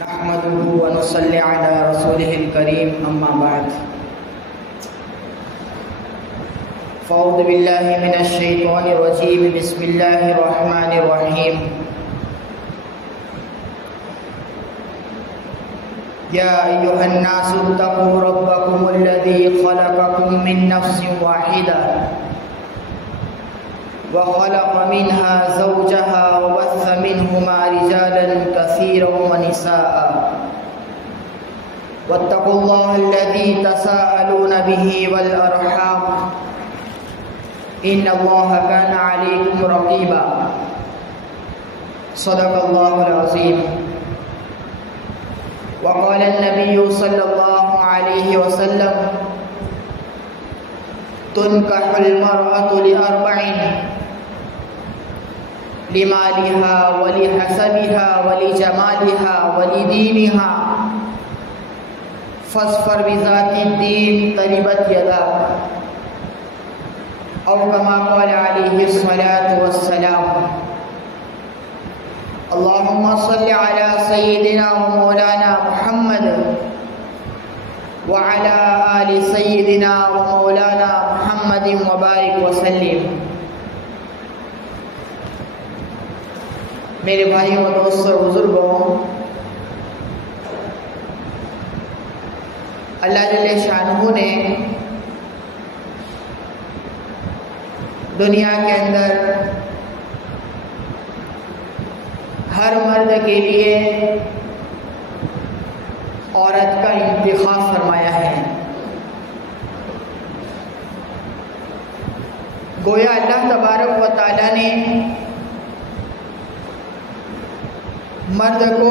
नहमदुहु व नुसल्ली अला रसूलिहिल करीम अम्मा बाद फ़अऊज़ु बिल्लाहि मिनश शैतानिर रजीम बिस्मिल्लाहिर रहमानिर रहीम या अय्युहन नासु इत्तक़ू रब्बकुमुल्लज़ी ख़लक़कुम मिन नफ्सिन वाहिदा व ख़लक़ मिन्हा ज़ौजहा व बस्स मिन्हुमा रिजालन कसीरन व निसाअ वत्तक़ुल्लाहल्लज़ी तसाअलून बिही वल अर्हाम इन्नल्लाहा काना अलैकुम रक़ीबा सदक़ल्लाहुल अज़ीम। वक़ाल नबिय्यु सल्लल्लाहु अलैहि वसल्लम तुनकाहुल मरअतु लिअर्बइन लिमालिहा वलिहसबिहा वलिजमालिहा वलिदीनिहा फस्फर बिज़ातिद्दीन तरिबत यदाक औ कमा क़ाल अलैहिस्सलातु वस्सलाम। अल्लाहुम्मा सल्लि अला सय्यिदिना व मौलाना मुहम्मद व अला आलि सय्यिदिना व मौलाना मुहम्मदिन व बारिक व सल्लिम। मेरे भाइयों दोस्तों बुजुर्गों, अल्लाह जल्ले शानहू ने दुनिया के अंदर हर मर्द के लिए औरत का इंतखाब फरमाया है। गोया अल्लाह तबारक व तआला ने मर्द को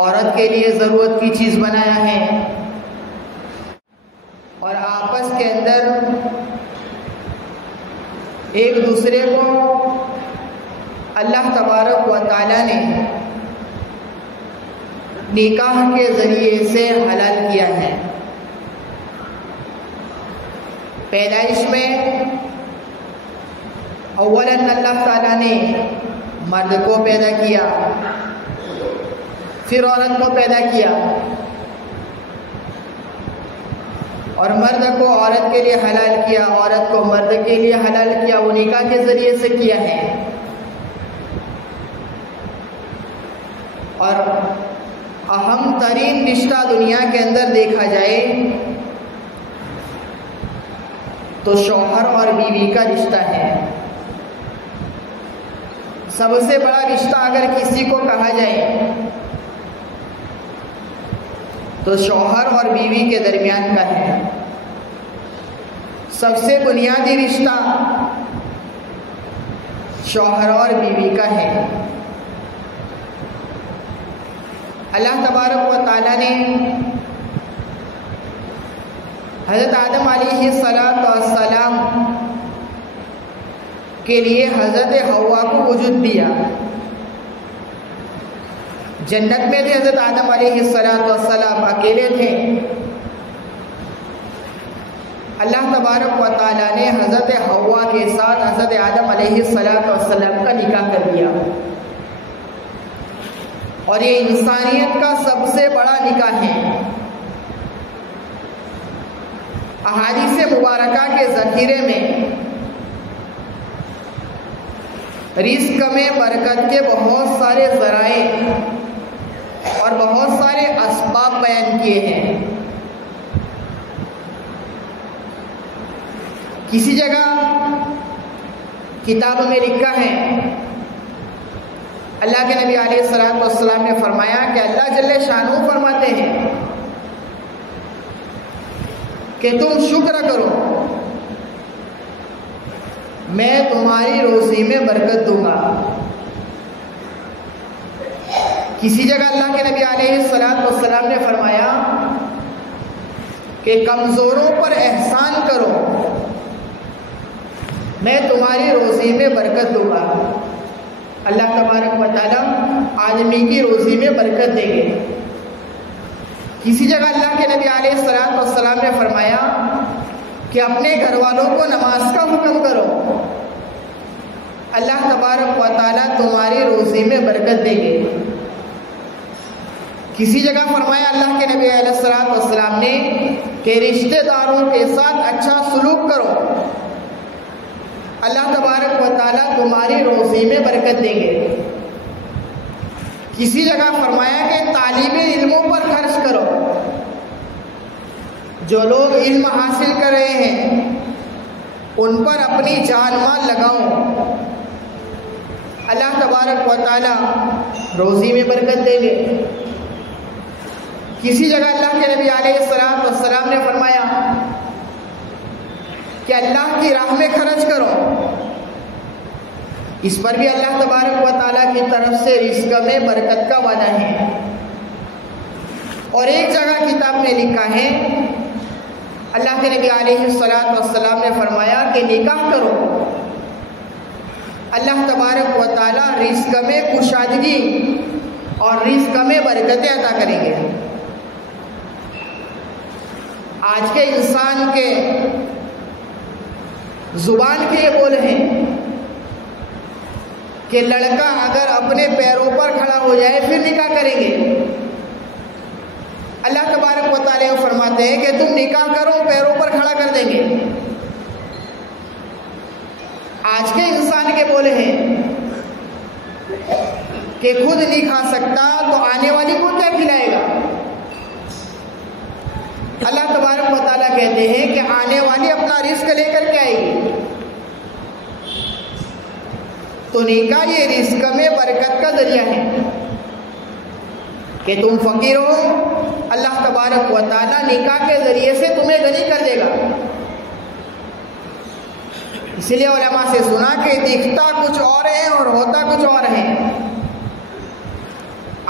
औरत के लिए ज़रूरत की चीज़ बनाया है और आपस के अंदर एक दूसरे को अल्लाह तबारक व तआला ने निकाह के ज़रिए से हलाल किया है। पैदाइश में अव्वलन अल्लाह ताला ने मर्द को पैदा किया, फिर औरत को पैदा किया और मर्द को औरत के लिए हलाल किया, औरत को मर्द के लिए हलाल किया। वो निकाह के ज़रिए से किया है। और अहम तरीन रिश्ता दुनिया के अंदर देखा जाए तो शौहर और बीवी का रिश्ता है। सबसे बड़ा रिश्ता अगर किसी को कहा जाए तो शौहर और बीवी के दरमियान का है। सबसे बुनियादी रिश्ता शौहर और बीवी का है। अल्लाह तबारक व तआला ने हज़रत आदम अलैहिस्सलाम के लिए हज़रत हव्वा को वजूद दिया। जन्नत में थे हज़रत आदम अलैहिस्सलाम अकेले थे। अल्लाह तबारक व तआला ने हज़रत हव्वा के साथ हज़रत आदम अलैहिस्सलाम का निकाह कर दिया और ये इंसानियत का सबसे बड़ा निकाह है। अहादीस मुबारका के ज़ख़ीरे में रिज़्क़ में बरकत के बहुत सारे ज़राए और बहुत सारे असबाब बयान किए हैं। किसी जगह किताब में लिखा है, अल्लाह के नबी अलैहिस्सलाम ने फरमाया कि अल्लाह जल्ले शानहू फरमाते हैं कि तुम शुक्र करो, मैं तुम्हारी रोज़ी में बरकत दूंगा। किसी जगह अल्लाह के नबी अलैहिस्सलाम ने फरमाया कि कमज़ोरों पर एहसान करो, मैं तुम्हारी रोज़ी में बरकत दूंगा। अल्लाह तबारक व तआला आदमी की रोज़ी में बरकत देंगे। किसी जगह अल्लाह के नबी अलैहिस्सलाम ने फरमाया कि अपने घर वालों को नमाज का हुक्म करो, अल्लाह तबारक व तआला तुम्हारी रोज़ी में बरकत देंगे। किसी जगह फरमाया अल्लाह के नबी अलैहिस्सलाम ने कि रिश्तेदारों के साथ अच्छा सलूक करो, अल्लाह तबारक व तआला तुम्हारी रोज़ी में बरकत देंगे। किसी जगह फरमाया कि तालीबे इल्मों पर खर्च करो, जो लोग इल्म हासिल कर रहे हैं उन पर अपनी जान माल लगाओ, अल्लाह तबारक व तआला रोज़ी में बरकत देंगे। किसी जगह अल्लाह के नबी अलैहिस्सलाम ने फरमाया कि अल्लाह की राह में खर्च करो, इस पर भी अल्लाह तबारक व तआला की तरफ से रिज़्क़ में बरकत का वादा है। और एक जगह किताब में लिखा है अल्लाह के नबी अलैहिस्सलाम ने फरमाया कि निकाह करो, अल्लाह तबारक व तआला रिज़्क़ में कुशादगी और रिज़्क़ में बरकतें अता करेंगे। आज के इंसान के जुबान के ये बोल हैं कि लड़का अगर अपने पैरों पर खड़ा हो जाए फिर निकाह करेंगे। अल्लाह तबारक व तआला फरमाते हैं कि तुम निकाह करो, पैरों पर खड़ा कर देंगे। आज के इंसान के बोले हैं कि खुद नहीं खा सकता तो आने वाली को क्या खिलाएगा। अल्लाह तबारक व तआला कहते हैं कि आने वाली अपना रिस्क लेकर के आएगी। तो निकाह ये रिस्क में बरकत का जरिया है कि तुम फकीर हो, अल्लाह तबारक व तआला निकाह के जरिए से तुम्हें गनी कर देगा। इसलिए उलमा से सुना कि दिखता कुछ और है और होता कुछ और है।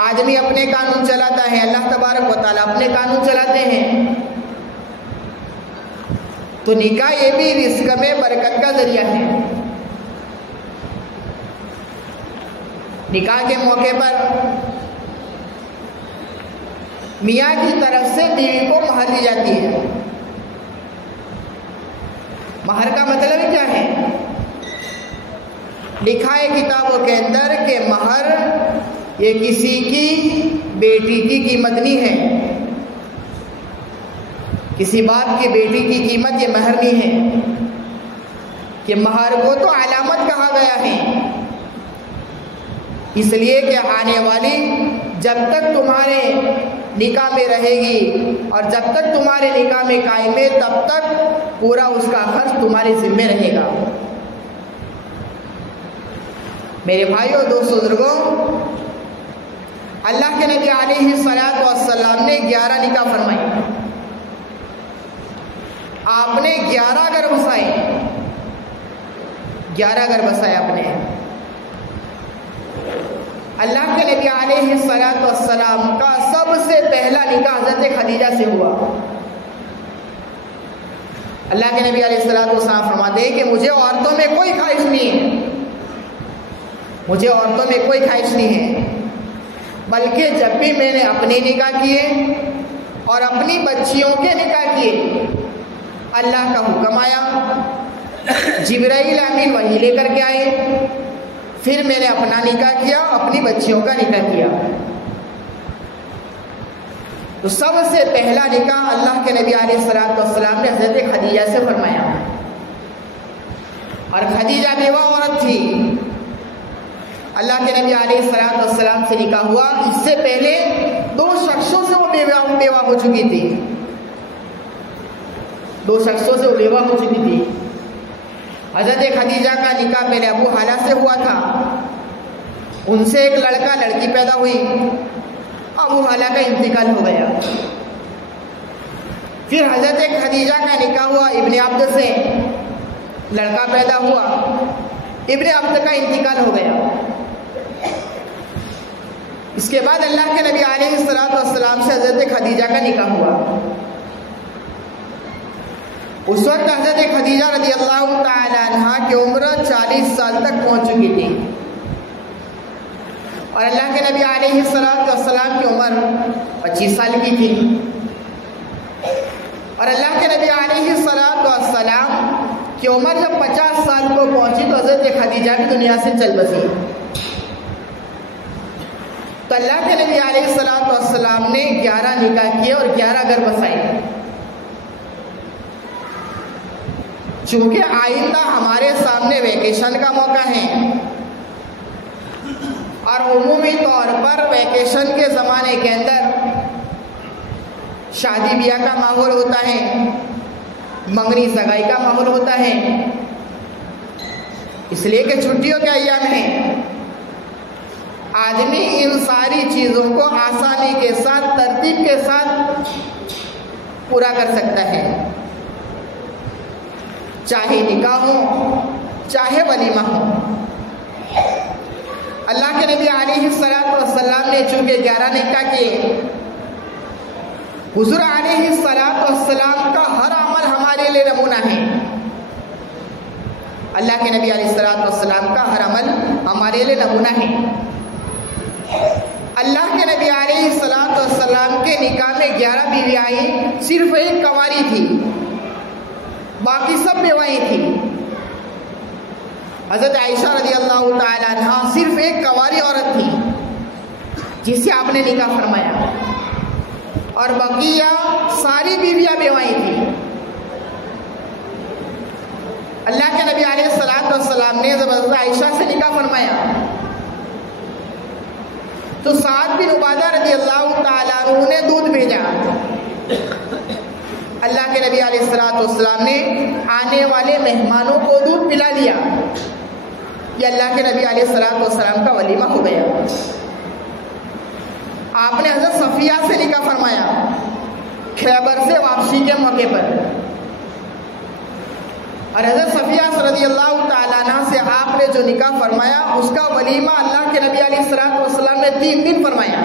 आदमी अपने कानून चलाता है, अल्लाह तबारक व तआला अपने कानून चलाते हैं। तो निकाह ये भी रिस्क में बरकत का जरिया है। निकाह के मौके पर मियाँ की तरफ से बीवी को महर दी जाती है। महर का मतलब क्या है? लिखा है किताबों के अंदर कि महर ये किसी की बेटी की कीमत नहीं है, किसी बाप की बेटी की कीमत ये महर नहीं है। कि महर को तो अलामत कहा गया है, इसलिए कि आने वाली जब तक तुम्हारे निकाह में रहेगी और जब तक तुम्हारे निकाह में कायम है तब तक पूरा उसका खर्च तुम्हारे जिम्मे रहेगा। मेरे भाइयों दोस्तों बुजुर्गों, अल्लाह के नबी अलैहिस्सलाम ने 11 निकाह फरमाए। आपने 11 घर बसाए, 11 घर बसाए आपने। अल्लाह के नबी अलैहिस्सलाम का सबसे पहला निकाह हज़रत खदीजा से हुआ। अल्लाह के नबी अलैहिस्सलाम फरमाते हैं कि मुझे औरतों में कोई ख्वाहिश नहीं है, मुझे औरतों में कोई ख्वाहिश नहीं है, बल्कि जब भी मैंने अपने निकाह किए और अपनी बच्चियों के निकाह किए, अल्लाह का हुक्म आया, जिब्राइल अमीन वही लेकर के आए, फिर मैंने अपना निकाह किया, अपनी बच्चियों का निकाह किया। तो सबसे पहला निकाह अल्लाह के नबी अलैहिस्सलाम ने हज़रत खदीजा से फरमाया। और खदीजा बेवा औरत थी। अल्लाह के नबी अलैहिस्सलाम से निकाह हुआ, इससे पहले 2 शख्सों से वो बेवा हो चुकी थी, 2 शख्सों से वो बेवा हो चुकी थी। हज़रत खदीजा का निकाह पहले अबू हाला से हुआ था, उनसे एक लड़का लड़की पैदा हुई, अबू हाला का इंतकाल हो गया। फिर हज़रत खदीजा का निकाह हुआ इब्ने अब्द से, लड़का पैदा हुआ, इब्ने अब्द का इंतकाल हो गया। इसके बाद अल्लाह के नबी अलैहिस्सलाम से हज़रत खदीजा का निकाह हुआ। उस वक्त हज़रत खदीजा रज़ियल्लाहु ताला अन्हा की उम्र 40 साल तक पहुंच चुकी थी और अल्लाह के नबी अलैहिस्सलाम की उम्र 25 साल की थी। और अल्लाह के नबी अलैहिस्सलाम की उम्र जब 50 साल को पहुंची तो हज़रत खदीजा की दुनिया से चल बसी। तो अल्लाह के नबी अलैहिस्सलाम ने 11 निकाह किए और 11 घर बसाए। चूंकि आइंदा हमारे सामने वेकेशन का मौका है और उमूमी तौर पर वेकेशन के ज़माने के अंदर शादी ब्याह का माहौल होता है, मंगनी सगाई का माहौल होता है, इसलिए कि छुट्टियों के अय्याम हैं। आदमी इन सारी चीज़ों को आसानी के साथ, तरतीब के साथ पूरा कर सकता है, चाहे निकाह हो चाहे वलीमा हो। अल्लाह के नबी अलैहिस्सलाम ने चूँकि 11 निकाह किए, हुज़ूर अलैहिस्सलाम का हर अमल हमारे लिए नमूना है। अल्लाह के नबी अलैहिस्सलाम का हर अमल हमारे लिए नमूना है। अल्लाह के नबी अलैहिस्सलाम के निकाह में 11 बीवी आई, सिर्फ एक कंवारी थी, बाकी सब बेवाई थी। हज़रत आयशा रज़ियल्लाहु ताला अन्हा सिर्फ एक कंवारी औरत थी जिससे आपने निकाह फरमाया, और बकिया सारी बीवियां बेवाई थी। अल्लाह के नबी अलैहिस्सलाम ने जब हज़रत आयशा से निकाह फरमाया तो साद बिन उबादा रज़ियल्लाहु ताला अन्हु ने दूध भेजा। अल्लाह के नबी अलैहिस्सलाम ने आने वाले मेहमानों को दूध पिला दिया। ये अल्लाह के नबी अलैहिस्सलाम का वलीमा हो गया। आपने हज़रत सफ़िया से निकाह फरमाया खैबर से वापसी के मौके पर, और हज़रत सफ़िया रज़ियल्लाहु ताला अन्हा से आपने जो निकाह फरमाया उसका वलीमा अल्लाह के नबी अलैहिस्सलाम ने 3 दिन फरमाया,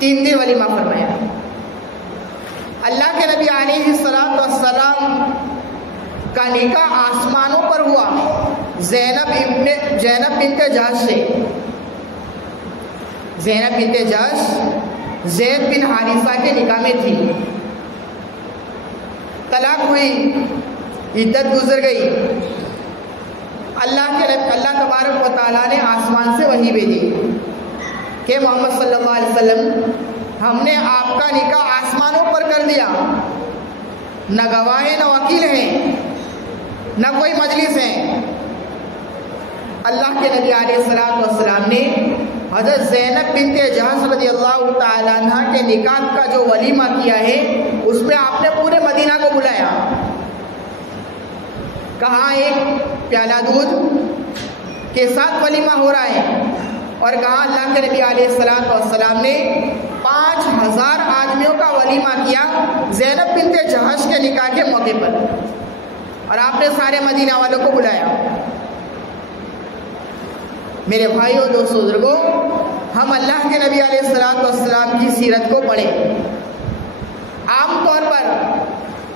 3 दिन वलीमा फरमाया। अल्लाह के नबी अलैहिस्सलाम का निकाह आसमानों पर हुआ ज़ैनब बिन्ते जहश से। ज़ैनब बिन्ते जहश ज़ैद बिन हारिसा के निकाह में थी। तलाक हुई, इद्दत गुजर गई। अल्लाह तबारक व तआला ने आसमान से वही भेजी कि मोहम्मद सल्लल्लाहु अलैहि वसल्लम, हमने आपका निकाह आसमानों पर कर दिया, न गवाह न वकील हैं, न कोई मजलिस है। अल्लाह के नबी अलैहिस्सलाम ने हज़रत ज़ैनब बिन्ते जहश रज़ियल्लाहु ताला अन्हा के निकाह का जो वलीमा किया है उसमें आपने पूरे मदीना को बुलाया। कहाँ एक प्याला दूध के साथ वलीमा हो रहा है, और कहाँ अल्लाह के नबी अलैहिस्सलाम ने 5000 आदमियों का वलीमा किया ज़ैनब बिन्ते जहश के निकाह के मौके पर, और आपने सारे मदीना वालों को बुलाया। मेरे भाई और दोस्तों बुजुर्गों, हम अल्लाह के नबी अलैहिस्सलाम की सीरत को पढ़ें। आमतौर पर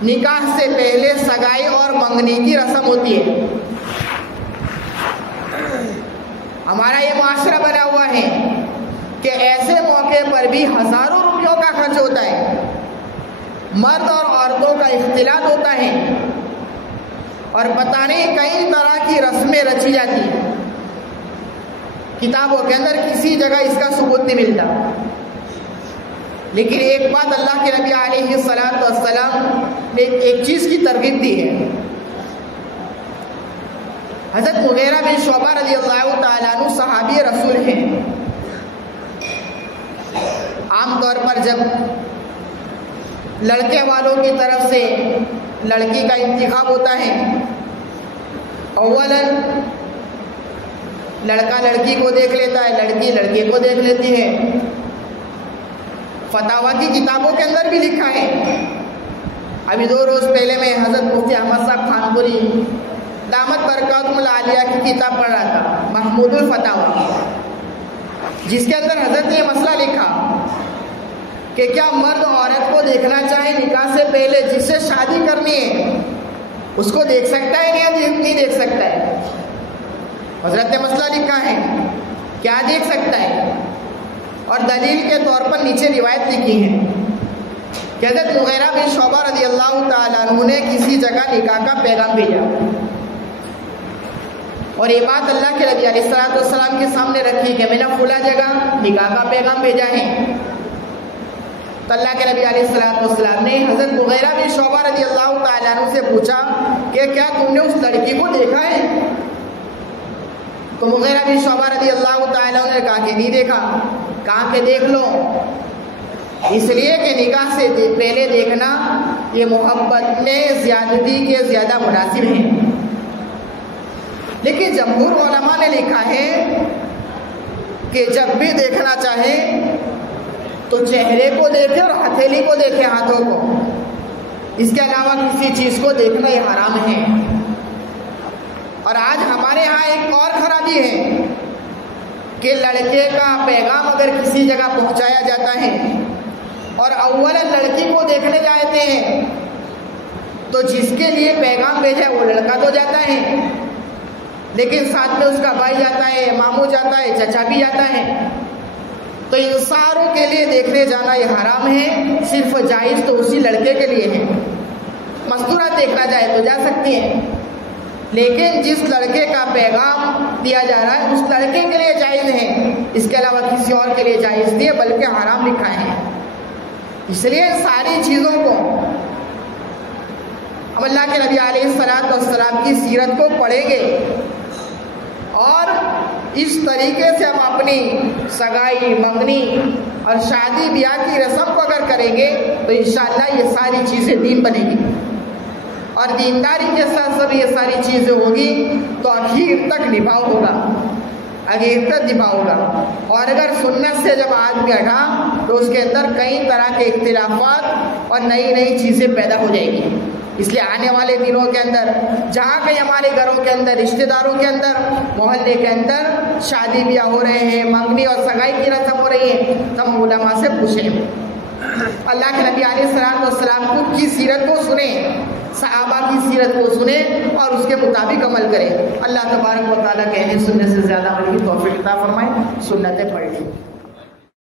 निकाह से पहले सगाई और मंगनी की रस्म होती है। हमारा ये माशरा बना हुआ है कि ऐसे मौके पर भी हज़ारों रुपयों का खर्च होता है, मर्द और औरतों का इख्तिलात होता है, और पता नहीं कई तरह की रस्में रची जाती हैं। किताबों के अंदर किसी जगह इसका सबूत नहीं मिलता। लेकिन एक बात अल्लाह के नबी अलैहिस्सलाम ने एक चीज़ की तरगीब दी है। हज़रत मुगीरा बिन शुअबा रज़ियल्लाहु ताला अन्हु सहाबी रसूल हैं। आमतौर पर जब लड़के वालों की तरफ से लड़की का इंतखाब होता है, अव्वलन लड़का लड़की को देख लेता है, लड़की लड़के को देख लेती है। फतावा की किताबों के अंदर भी लिखा है। अभी 2 रोज़ पहले मैं हज़रत मुफ्ती अहमद साहब खानपुरी दामत बरकातुहुल आलिया की किताब पढ़ रहा था, महमूदुल फतावा, जिसके अंदर हज़रत ने मसला लिखा कि क्या मर्द औरत को देखना चाहे निकाह से पहले, जिससे शादी करनी है उसको देख सकता है या नहीं देख सकता है? हज़रत ने मसला लिखा है, क्या देख सकता है, और दलील के तौर पर नीचे रिवायत लिखी है कि हज़रत मुगीरा बिन शुअबा रज़ियल्लाहु ताला अन्हु ने किसी जगह निकाह का पैगाम भेजा। और ये बात अल्लाह के नबी अलैहिस्सलाम के सामने रखी कि मैंने फुला जगह निकाह का पैगाम भेजा है। तो अल्लाह के नबी अलैहिस्सलाम ने हज़रत मुग़ीरा बिन शुअबा रज़ियल्लाहु ताला अन्हु से पूछा कि क्या तुमने उस लड़की को देखा है? तो मुग़ीरा बिन शुअबा रज़ियल्लाहु ताला अन्हु ने कहा कि नहीं देखा। कहा कि देख लो, इसलिए कि निकाह से पहले देखना ये मोहब्बत में ज़्यादती के ज़्यादा मुनासिब है। लेकिन जमहूर उलमा ने लिखा है कि जब भी देखना चाहे तो चेहरे को देखे और हथेली को देखे, हाथों को, इसके अलावा किसी चीज़ को देखना ये हराम है। और आज हमारे यहाँ एक और खराबी है कि लड़के का पैगाम अगर किसी जगह पहुँचाया जाता है और अव्वलन लड़की को देखने जाते हैं तो जिसके लिए पैगाम भेजा वो लड़का तो जाता है, लेकिन साथ में उसका भाई जाता है, मामू जाता है, चचा भी जाता है। तो इन सारों के लिए देखने जाना ये हराम है। सिर्फ जायज़ तो उसी लड़के के लिए है। मस्तूरा देखना जाए तो जा सकती है, लेकिन जिस लड़के का पैगाम दिया जा रहा है उस लड़के के लिए जायज़ है, इसके अलावा किसी और के लिए जायज़ नहीं है, बल्कि हराम लिखा है। इसलिए सारी चीज़ों को हम अल्लाह के नबी अलैहिस्सलाम की सीरत को पढ़ेंगे और इस तरीके से हम अपनी सगाई, मंगनी और शादी ब्याह की रस्म को अगर करेंगे तो इंशाअल्लाह ये सारी चीज़ें दीन बनेगी। और दीनदारी के साथ सब ये सारी चीज़ें होगी तो आखिर तक निभाव होगा, आखिर तक निभाव होगा। और अगर सुन्नत से जब आदमी हटा तो उसके अंदर कई तरह के इख्तिलाफात और नई नई चीज़ें पैदा हो जाएगी। इसलिए आने वाले दिनों के अंदर जहाँ कहीं हमारे घरों के अंदर, रिश्तेदारों के अंदर, मोहल्ले के अंदर शादी ब्याह हो रहे हैं, मंगनी और सगाई की रस्म हो रही है, तब उलमा से पूछें, अल्लाह के नबी अलैहिस्सलाम की सीरत को सुने, सहाबा की सीरत को सुने और उसके मुताबिक अमल करें। अल्लाह तबारक व तआला कहने सुनने से ज़्यादा अमल की तौफीक अता फरमाए। सुन्नतें पढ़ ली।